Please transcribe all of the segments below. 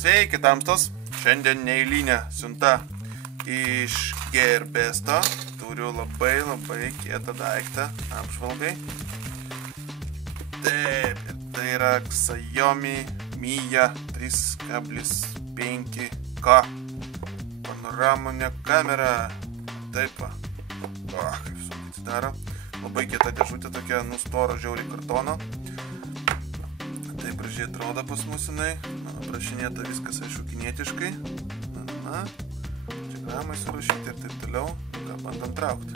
Sveiki, tamstos. Šiandien neeilinė siunta iš Gearbest'o. Turiu labai kietą daiktą apžvalgai. Taip, tai yra Xiaomi Mija 3,5K panoraminė kamera. Taip, kaip sunkiai atsidaro. Labai kieta dėžutė, tokia nustoro žiauriai kartono. Taip gražiai atrodo pas mus jinai. Aprašinėta viskas aišku kinietiškai. Čia gramai surašyti ir taip toliau. Ką bandom traukti.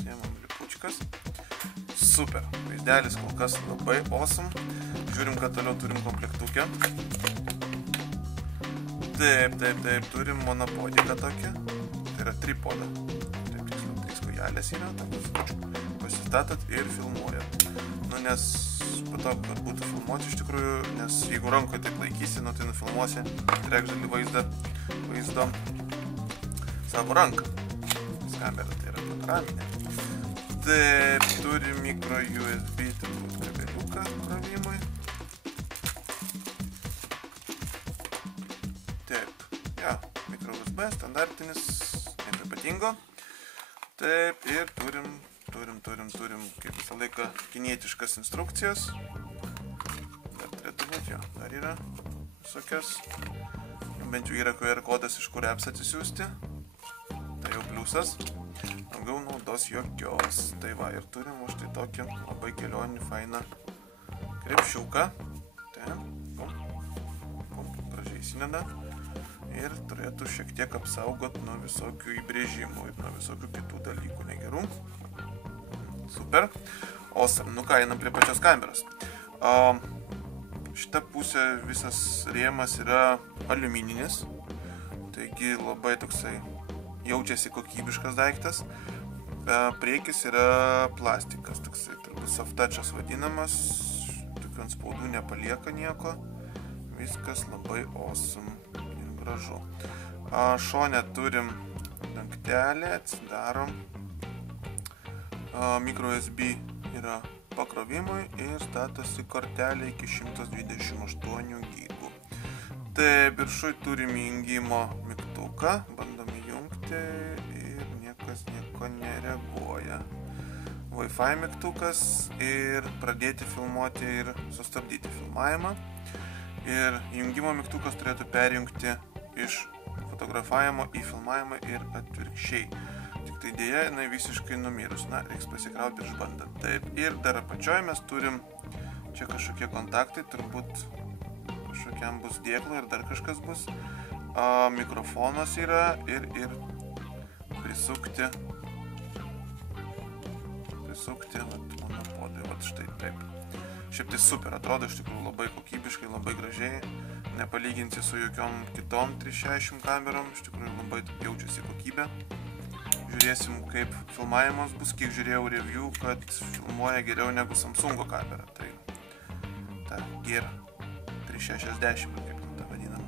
Siemam lipučikas. Super. Vaizdelis kol kas labai awesome. Žiūrim, kad toliau turim komplektukę. Taip, turim monopodiką tokią. Tai yra tripodą. Taip, tiksliau, 3 kojelės yra. Pasistatot ir filmuojat. Nes po to, kad būtų filmuoti iš tikrųjų, nes jeigu rankoje taip laikysi, tai nufilmuosi trečdalį vaizdo savo ranką. Kamera tai yra panoraminė. Taip, turi micro USB turbūt kabeliuką krovimui. Taip, micro USB, standartinis, nieko ypatingo. Taip, ir turim, kaip visą laiką, kinietiškas instrukcijas. Dar turėtų būti, dar yra visokios. Bent jau yra QR kodas, iš kur apps atsisiųsti. Tai jau pliusas. Daugiau naudos jokios. Tai va, ir turim už tai tokį labai kelionį fainą krepšiuką. Taip, gražiai įsineda. Ir turėtų šiek tiek apsaugot nuo visokių įbrėžimų ir nuo visokių kitų dalykų negerų. Super. Awesome. Ką, einam prie pačios kameros. Šita pusė visas rėmas yra aliumininis. Taigi labai toksai jaučiasi kokybiškas daiktas. Priekis yra plastikas, toksai turbūt soft touch'as vadinamas. Tokių ant spaudų nepalieka nieko. Viskas labai awesome ir gražu. Šone turim dangtelę, atsidarom. Micro USB yra pakrovimui ir statosi kortelė iki 128 gigų. Taip, viršui turim įjungimo mygtuką, bandom įjungti ir niekas nieko nereaguoja. Wi-Fi mygtukas ir pradėti filmuoti ir sustabdyti filmavimą. Ir įjungimo mygtukas turėtų perjungti iš fotografavimo į filmavimą ir atvirkščiai. Tik tai dėja, jinai visiškai numirus. Reiks pasikrauti ir išbandant. Taip, ir dar apačioj mes turim čia kažkokie kontaktai, turbūt kažkokiam bus dėklo ir dar kažkas bus. Mikrofonas yra ir prisukti monopodai, štai taip. Šiaip tai super, atrodo iš tikrųjų labai kokybiškai, labai gražiai. Nepalyginti su jokiom kitom 360 kamerom, iš tikrųjų labai jaučiasi kokybė. Žiūrėsim, kaip filmavimas bus, kiek žiūrėjau review, kad filmuoja geriau negu Samsungo kamera. Tai ta Gear 360, kaip tą vadinam.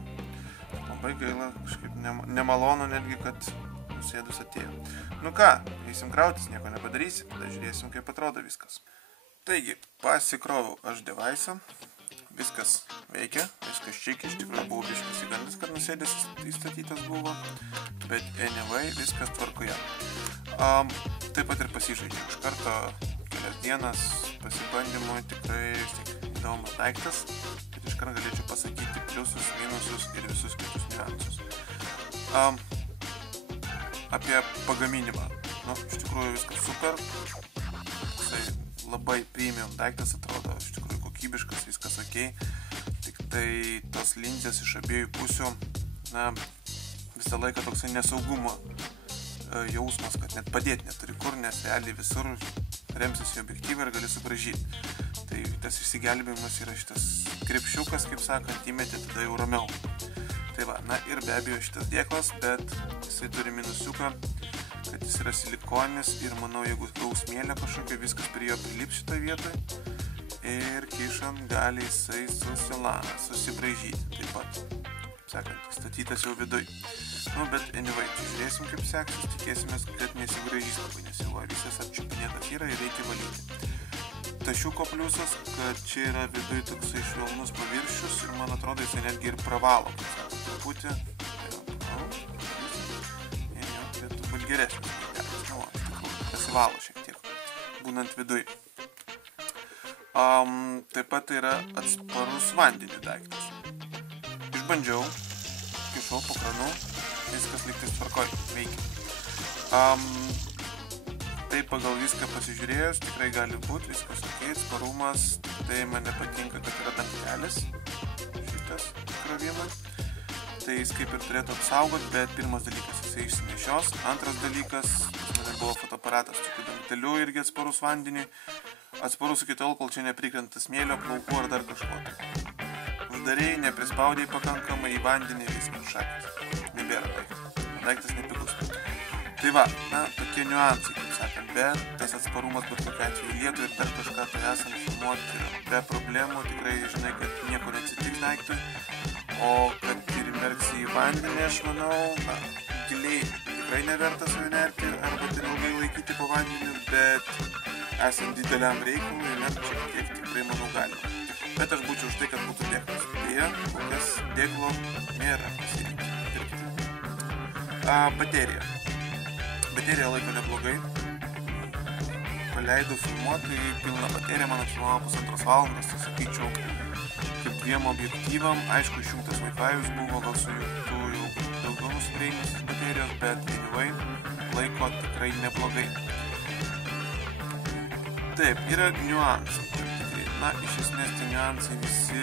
Labai gaila, kažkaip nemalonu netgi, kad nusėdus atėjo. Ką, eisim krautis, nieko nepadarysim, tada žiūrėsim, kaip atrodo viskas. Taigi, pasikroviau aš device'ą, viskas veikia, viskas čiki, iš tikrųjų buvau biškai įsigandęs, kad nusėdęs įstatytas buvo, bet anyway, viskas tvarkoje. Taip pat ir pasižaidžiau iš karto kelias dienas pasibandymui, tikrai įdomus daiktas, kad iš karto galėčiau pasakyti pliusus, minusus ir visus kitus niuansus. Apie pagaminimą. Iš tikrųjų viskas super. Labai premium daiktas atrodo, iš tikrųjų kokybiškas, viskas ok. Tik tai tos linzės iš abiejų pusių, visą laiką toksai nesaugumo jausmas, kad net padėti neturi kur, nes realiai visur remsis į objektyvą ir gali subraižyti. Tai tas išsigelbėjimas yra šitas krepšiukas, kaip sakant, įmetė tada jau ramiau. Tai va, ir be abejo šitas dėklas, bet jisai turi minusiuką, kad jis yra silikoninis ir manau, jeigu gausmėlė kažkokia, viskas prie jo prilips šitoj vietoj ir kišant gali jisai susibraižyti taip pat. sakant, statytas jau viduj. Nu, bet anyway, žiūrėsim kaip seksis, tikėsimės, kad nesigraižys labai, nes jau visas apčiupinėtas yra ir reikia valyti. Tašiuko pliusas, kad čia yra viduj toksai švelnus paviršius ir man atrodo jis netgi ir pravalo, kad sakant, truputį. Bet būt geresnis, pasivalo šiek tiek, būnant viduj. Taip pat yra atsparus vandeniu daiktas. Išbandžiau, kišau po kranu, viskas lygtais tvarkoj, veikia. Tai pagal viską pasižiūrėjus, tikrai gali būti, viskas ok, atsparumas, tai man nepatinka, kad yra dangtelis, šitas krovimai. Tai jis kaip ir turėtų apsaugoti, bet pirmas dalykas jisai išsinešios, antras dalykas, pas mane buvo fotoaparatas tokiu dangteliu irgi atsparus vandeniui, atsparus iki tol, kol čia neprikrenta smėlio, plaukų ar dar kažko. Uždarėjai, neprispaudėjai pakankamai į vandenį, viskas šakės, nebėra daiktas nepigus. Tai va, na, tokie niuansai, kaip sakant, bet tas atsparumas bet kokiu atveju lietų ir dar kažką tai esam filmuoti be problemų, tikrai žinai, kad nieko neatsitiks daiktui, o kad ir įmerksi į vandenį, aš manau, na, giliai tikrai neverta save nerti arba tai ilgai laikyti po vandeniu, bet esant dideliam reikalui, net šiek tiek tikrai manau galima. Bet aš būčiau už tai, kad būtų dėklas. Deja, kol kas dėklo nėra pasirinkti. Baterija. Baterija laiko neblogai. Paleidau filmuoti, pilna baterija, man apsivalo 1,5 valandos, tai sakyčiau, kaip 2 objektyvam. Aišku, išjungtas Wi-Fi'us buvo, gal sujungtų jau daugiau nusireinis baterijos, bet anyway, laiko tikrai neblogai. Taip, yra niuansai. Na, iš esmės, tie niuansai visi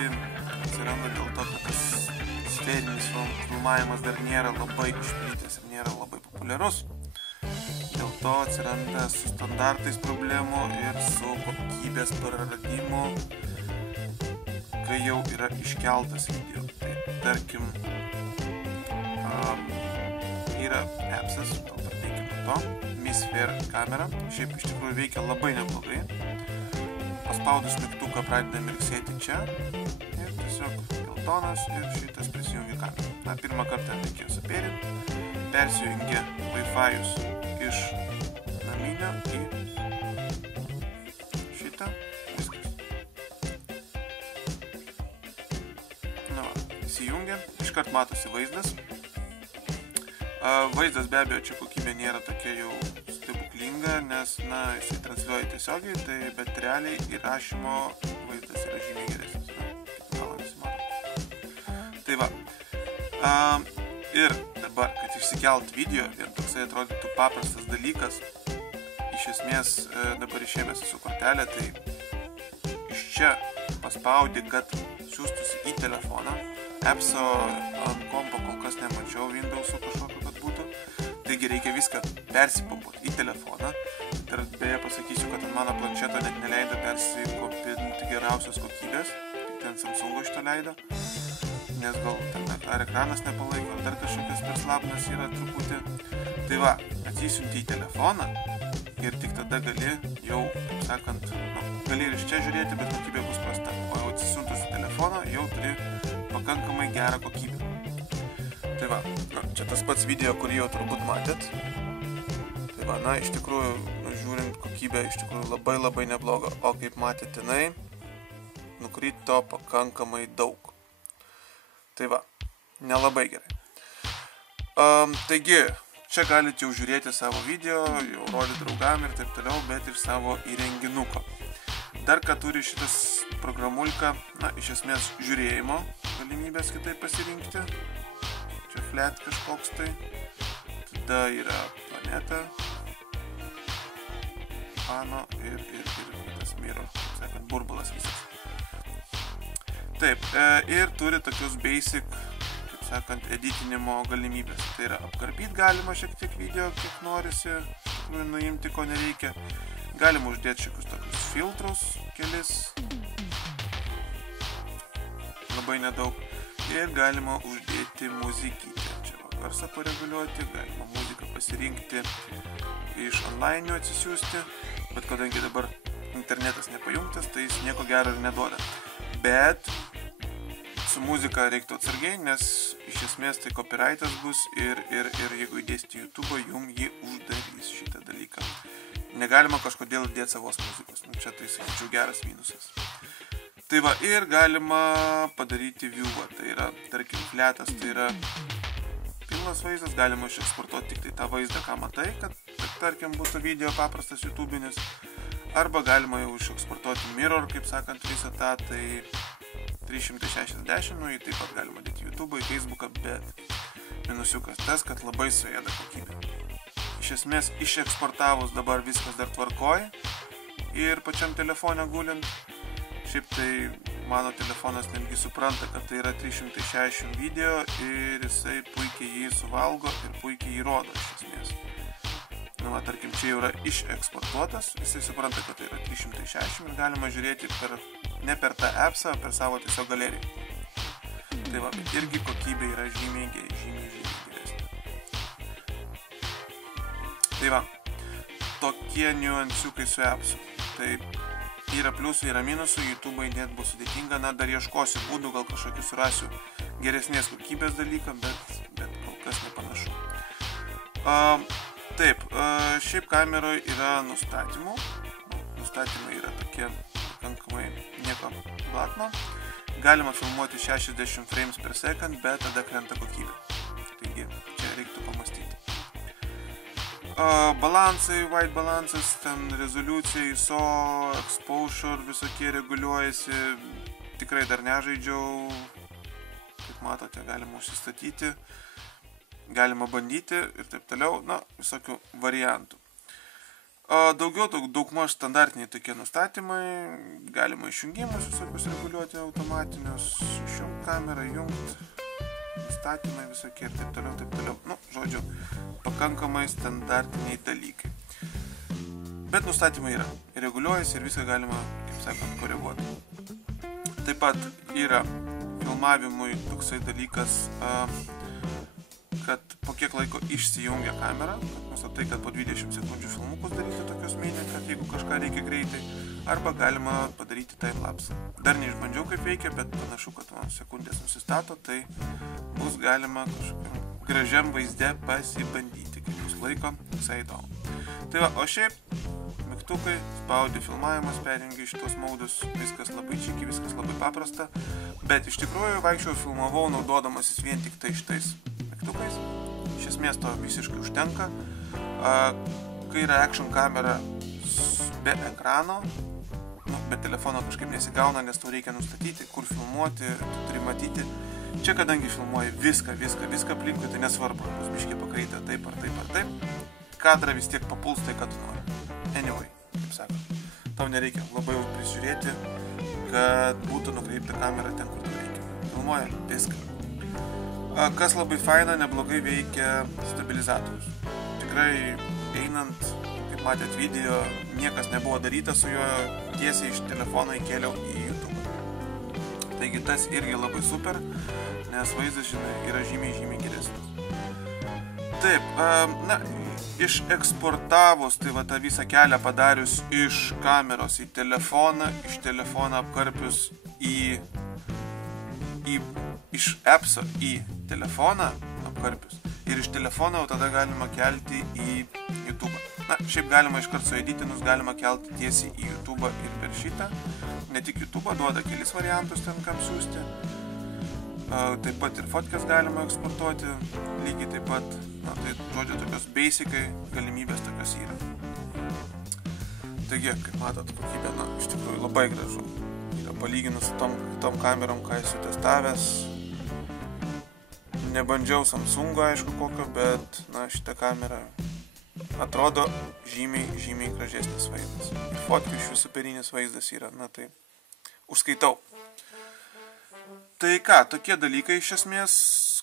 atsiranda dėl to, kad tas sferinis filmavimas dar nėra labai išplitęs ir nėra labai populiarus. Dėl to atsiranda su standartais problemų ir su kokybės praradimu, kai jau yra iškeltas video. Tai tarkim, yra appsas, gal pradėkime to, Misfair kamera, šiaip iš tikrųjų veikia labai neblogai. Paspaudus mygtuką pradeda mirksėti čia ir tiesiog geltonas ir šitas prisijungia kamerą. Na, pirmą kartą reikėjo supėrinti, persijungia Wi-Fi'us iš naminio į šitą, viskas. Na, įsijungia, iškart matosi vaizdas. Vaizdas be abejo čia kokybė nėra tokia jau stebuklinga, nes, na, jisai transliuoja tiesiogiai, tai bet realiai įrašymo vaizdas yra žymiai geresnis. Gal nesimato. Tai va. Ir dabar, kad išsikelt video, vien toksai atrodytų paprastas dalykas, iš esmės dabar išėmėsi su kortelė, tai iš čia paspaudi, kad siūstųsi į telefoną. Appso ant kompo kol kas nemačiau, Windows'ų kažkokio, kad būtų. Taigi reikia viską persipumpuoti į telefoną. Ir beje pasakysiu, kad ant mano planšeto net neleido persikopinti geriausios kokybės. Ten Samsungo šito leido. Nes gal ten ar ekranas nepalaiko, ar dar kažkokias perslabnas yra truputį. Tai va, atsisiunti į telefoną ir tik tada gali jau, kaip sakant, gali ir iš čia žiūrėti, bet kokybė bus prasta. O jau atsisiuntus į telefoną jau turi pakankamai gerą kokybę. Tai va, čia tas pats video, kurį jau turbūt matėt. Tai va, na, iš tikrųjų, žiūrint kokybę, iš tikrųjų labai nebloga. O kaip matėte, jinai nukrito pakankamai daug. Tai va, nelabai gerai. Taigi, čia galite jau žiūrėti savo video, jau rodyti draugam ir taip toliau, bet ir savo įrenginuko. Dar ką turi šitas programulka, na, iš esmės žiūrėjimo galimybės kitaip pasirinkti. Čia flat kažkoks tai. Tada yra planeta, pano ir tas mirror, sakant, burbulas visas. Taip, ir turi tokius basic, kaip sakant, editinimo galimybės. Tai yra apkarpyti galima šiek tiek video, kiek norisi, nuimti, ko nereikia. Galima uždėti šiokius tokius filtrus, kelis, labai nedaug. Ir galima uždėti muzikytę. Čia garsą pareguliuoti, galima muziką pasirinkti iš online atsisiųsti, bet kadangi dabar internetas nepajungtas, tai jis nieko gero ir neduoda. Bet su muzika reiktų atsargiai, nes iš esmės tai copyrightas bus ir jeigu įdėsite YouTube, jum jį uždarys šitą dalyką. Negalima kažkodėl dėti savos muzikos, nu, čia tai sakyčiau geras minusas. Tai va, ir galima padaryti view'ą, tai yra, tarkim, fletas, tai yra pilnas vaizdas, galima išeksportuoti tik tai tą vaizdą, ką matai, kad tarkim, būtų video paprastas YouTubinis, arba galima jau išeksportuoti mirror, kaip sakant, visą tą, tai 360, nu, taip pat galima dėti YouTube, į Facebooką, bet minusiukas tas, kad labai suėda kokybė. Iš esmės, išeksportavus dabar viskas dar tvarkoj ir pačiam telefone gulint. Šiaip tai mano telefonas netgi supranta, kad tai yra 360 video ir jisai puikiai jį suvalgo ir puikiai jį rodo iš esmės. Nu, va, tarkim, čia jau yra išeksportuotas, jisai supranta, kad tai yra 360 ir galima žiūrėti ne per tą appsą, per savo tiesiog galeriją. Tai va, bet irgi kokybė yra žymiai geresnė. Tai va, tokie niuansiukai su appsu. Tai yra pliusų, yra minusų, YouTube įdėt bus sudėtinga, na, dar ieškosiu būdų, gal kažkokį surasiu geresnės kokybės dalyką, bet kol kas nepanašu. Taip, šiaip kameroje yra nustatymų. Nustatymai yra tokie pakankamai nieko platno. Galima filmuoti 60 frames per second, bet tada krenta kokybė. Taigi, čia reiktų pamastyti. Balansai, white balansas, ten rezoliucija, ISO, exposure, visokie reguliuojasi. Tikrai dar nežaidžiau. Kaip matote, galima užsistatyti. Galima bandyti ir taip toliau, na, visokių variantų. Daugiau daugmaž standartiniai tokie nustatymai, galima išjungimus visokius reguliuoti automatinius, išjungti kamerą, jungti, nustatymai visokie ir taip toliau. Nu, žodžiu, pakankamai standartiniai dalykai. Bet nustatymai yra, reguliuojasi ir viską galima, kaip sakant, koreguoti. Taip pat yra filmavimui toksai dalykas, kad po kiek laiko išsijungia kamera, nustatai, kad po 20 sekundžių filmukus daryti tokius mini, kad jeigu kažką reikia greitai, arba galima padaryti timelapse. Dar neišbandžiau, kaip veikia, bet panašu, kad sekundės nusistato, tai bus galima kažkokiam gražiam vaizde pasibandyti, kaip bus laiko, visai įdomu. Tai va, o šiaip, mygtukai, spaudi filmavimas, perjungi šitos maudus, viskas labai čiki, viskas labai paprasta, bet iš tikrųjų vaikščiau filmavau naudodamasis vien tik tai šitais mygtukais. Iš esmės to visiškai užtenka. Kai yra action kamera be ekrano, be telefono kažkaip nesigauna, nes tau reikia nustatyti, kur filmuoti, tu turi matyti. Čia kadangi filmuoji viską aplinkui, tai nesvarbu, bus biškiai pakreitę taip ar taip. Kadrą vis tiek papuls tai, ką tu nori. Anyway, kaip sakant, tau nereikia labai prisižiūrėti, kad būtų nukreipta kamera ten, kur tu reikia. Filmuoja viską. Kas labai faina, neblogai veikia stabilizatorius. Tikrai einant, kaip matėt video, niekas nebuvo daryta su juo, tiesiai iš telefono įkėliau į YouTube. Taigi tas irgi labai super, nes vaizdas, žinai, yra žymiai geresnis. Taip, na, išeksportavus, tai va tą visą kelią padarius iš kameros į telefoną, iš telefoną apkarpius iš appso į telefoną apkarpius ir iš telefono jau tada galima kelti į YouTube. Na, šiaip galima iškart sueditinus, galima kelti tiesiai į YouTube ir per šitą. Ne tik YouTube, duoda kelis variantus ten kam siūsti. Taip pat ir fotkės galima eksportuoti, lygiai taip pat, na, tai žodžiu, tokios basicai galimybės tokios yra. Taigi, kaip matot, kokybė, na, iš tikrųjų labai gražu. Yra palyginus su tom kamerom, ką esu testavęs. Nebandžiau Samsungo, aišku, kokio, bet, na, šitą kamerą atrodo žymiai gražesnis vaizdas. Ir fotkių iš jų superinis vaizdas yra, na, tai užskaitau. Tai ką, tokie dalykai iš esmės,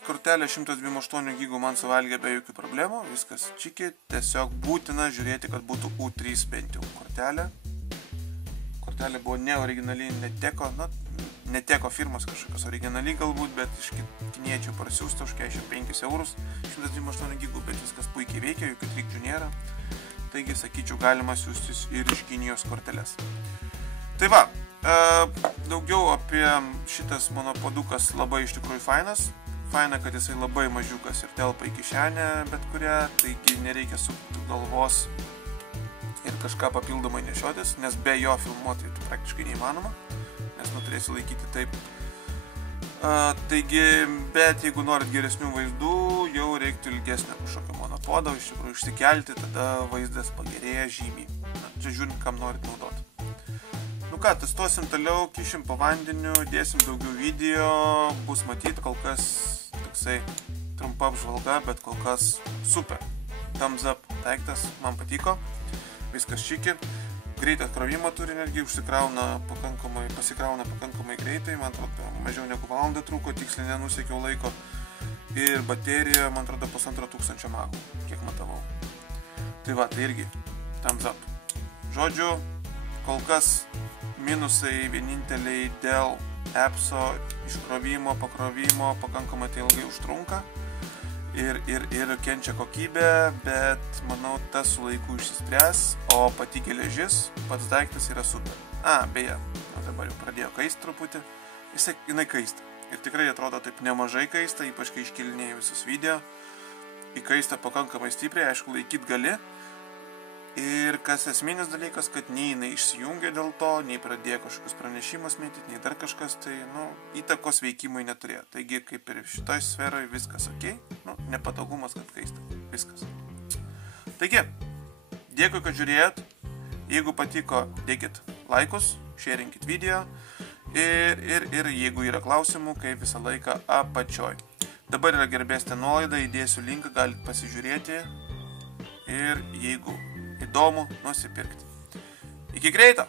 kortelė 128 GB man suvalgė be jokių problemų, viskas čiki, tiesiog būtina žiūrėti, kad būtų U3 bent jau kortelė. Kortelė buvo ne originali, neteko firmos kažkokios originaliai galbūt, bet iš kiniečių parsiųsta už 45 eurus, 128 GB, bet viskas puikiai veikia, jokių trikdžių nėra. Taigi, sakyčiau, galima siųstis ir iš Kinijos korteles. Tai va, Daugiau apie šitas mano padukas labai iš tikrųjų fainas. Faina, kad jisai labai mažiukas ir telpa į kišenę bet kurią, taigi nereikia sukti galvos ir kažką papildomai nešiotis, nes be jo filmuoti tai praktiškai neįmanoma, nes turėsi laikyti taip. Taigi, bet jeigu norit geresnių vaizdų, jau reiktų ilgesnio kažkokio monopodo, iš tikrųjų išsikelti, tada vaizdas pagerėja žymiai. Čia žiūrint, kam norit naudoti. Nu ką, testuosim toliau, kišim po vandeniu, dėsim daugiau video, bus matyti, kol kas toksai trumpa apžvalga, bet kol kas super. Thumbs up daiktas, man patiko, viskas čiki. Greitą atkrovimą turi netgi, pasikrauna pakankamai greitai, man atrodo, mažiau negu valandą truko, tiksliai nenusekiau laiko. Ir baterija, man atrodo, 1500 magų, kiek matavau. Tai va, tai irgi, thumbs up. Žodžiu, kol kas minusai vieninteliai dėl appso iškrovimo, pakrovimo, pakankamai tai ilgai užtrunka. Ir kenčia kokybė, bet manau tas su laiku išsispręs, o pati geležis, pats daiktas yra super. Beje, dabar jau pradėjo kaist truputį, jinai kaista. Ir tikrai atrodo taip nemažai kaista, ypač kai iškelinėjai visus video. Įkaista pakankamai stipriai, aišku, laikyt gali. Ir kas esminis dalykas, kad nei jinai išsijungia dėl to, nei pradėjo kažkokius pranešimus mėtyti, nei dar kažkas, tai, įtakos veikimui neturėjo. Taigi, kaip ir šitoj sferoje viskas ok, nepatogumas, kad kaista, viskas. Taigi, dėkui, kad žiūrėjot, jeigu patiko, dėkit laikus, šerinkit video ir jeigu yra klausimų, kaip visą laiką apačioj. Dabar yra gerbėsite nuolaidą, įdėsiu linką, galite pasižiūrėti ir jeigu įdomu, nusipirkti. Iki greito!